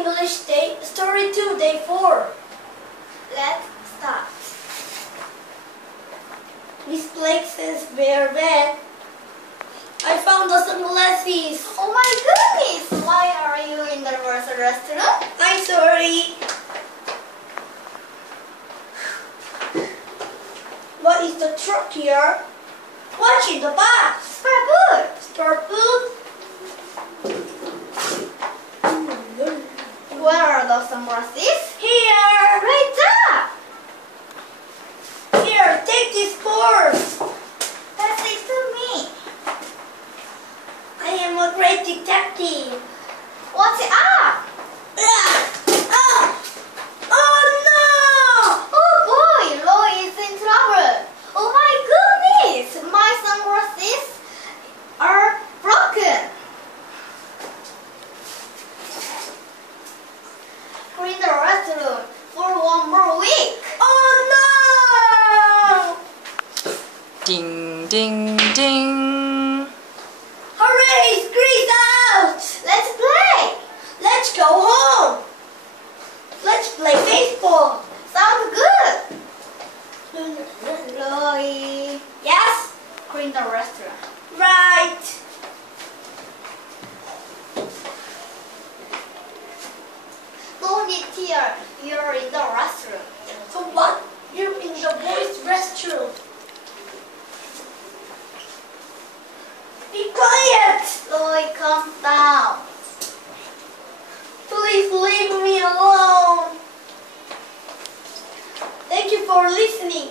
English Day, Story 2, Day 4. Let's start. This place is very bad. I found the sunglasses. Oh my goodness! Why are you in the restaurant? I'm sorry. What is the truck here? What's in the box? Spare food. Spare food? Where are the sunglasses? Here! Right there! Here, take this course. Pass it to me. I am a great detective. What's up? Oh no! Oh boy, Roy is in trouble. Oh my goodness! My sunglasses are broken. Clean the restroom for 1 more week. Oh no! Ding, ding, ding. Hooray! Squeeze out! Let's play. Let's go home. Let's play baseball. Sounds good. Roy, Yes? clean the restaurant. Right. Don't eat here. You're in the restroom. So what? You're in the boys' restroom. Be quiet! Roy, calm down. Please leave me alone. Thank you for listening.